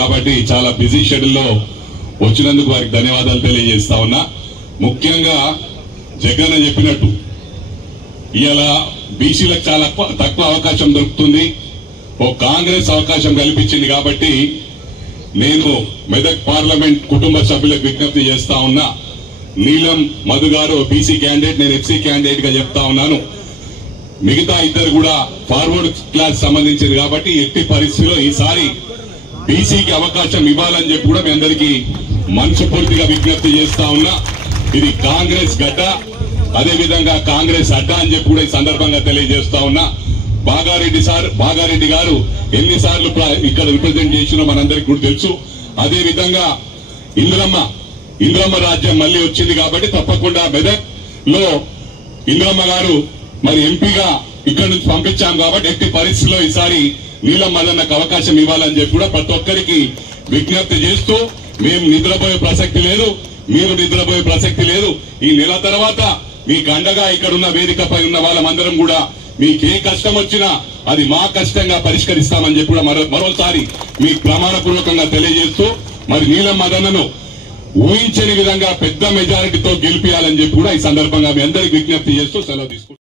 కాబట్టి చాలా busy schedule లో వచ్చినందుకు వారికి ధన్యవాదాలు తెలియజేస్తా ఉన్నా. ముఖ్యంగా జగన్ చెప్పినట్టు ఇవాళ బీసీలకు చాలా తక్కువ అవకాశం దొరుకుతుంది. ఓ కాంగ్రెస్ అవకాశం కల్పించింది కాబట్టి నేను మెదక్ పార్లమెంట్ కుటుంబ సభ్యులకు విజ్ఞప్తి చేస్తా ఉన్నా. నీలం మధు గారు బీసీ క్యాండిడేట్, నేను ఎఫ్సీ క్యాండిడేట్ గా చెప్తా ఉన్నాను. మిగతా ఇద్దరు కూడా ఫార్వర్డ్ క్లాస్ సంబంధించింది కాబట్టి ఎట్టి పరిస్థితిలో ఈసారి బీసీకి అవకాశం ఇవ్వాలని చెప్పి కూడా మీ అందరికీ మనస్ఫూర్తిగా విజ్ఞప్తి చేస్తా ఉన్నా. ఇది కాంగ్రెస్ గడ్డ, అదేవిధంగా కాంగ్రెస్ అడ్డా అని చెప్పి కూడా ఈ సందర్భంగా తెలియజేస్తా ఉన్నా. బాగారెడ్డి గారు ఎన్నిసార్లు ఇక్కడ రిప్రజెంట్ చేసినో మనందరికీ కూడా తెలుసు. అదేవిధంగా ఇంద్రమ్మ రాజ్యం మళ్లీ వచ్చింది కాబట్టి తప్పకుండా మెదక్ లో ఇంద్రమ్మ గారు మరి ఎంపీగా ఇక్కడి నుంచి పంపించాం కాబట్టి ఎట్టి పరిస్థితిలో ఈసారి నీలం మల్లన్నకు అవకాశం ఇవ్వాలని చెప్పి కూడా ప్రతి ఒక్కరికి విజ్ఞప్తి చేస్తూ, మేము నిద్రపోయే ప్రసక్తి లేదు, మీరు నిద్రపోయే ప్రసక్తి లేదు. ఈ నెల తర్వాత మీకు అండగా ఇక్కడున్న వేదికపై ఉన్న వాళ్ళమందరం కూడా మీకు ఏ కష్టం వచ్చినా అది మా కష్టంగా పరిష్కరిస్తామని చెప్పి కూడా మరోసారి మీకు ప్రమాణపూర్వకంగా తెలియజేస్తూ, మరి నీలం మదన్నను ఊహించని విధంగా పెద్ద మెజారిటీతో గెలిపియాలని చెప్పి కూడా ఈ సందర్భంగా మీ అందరికి విజ్ఞప్తి చేస్తూ సెలవు తీసుకుంటాం.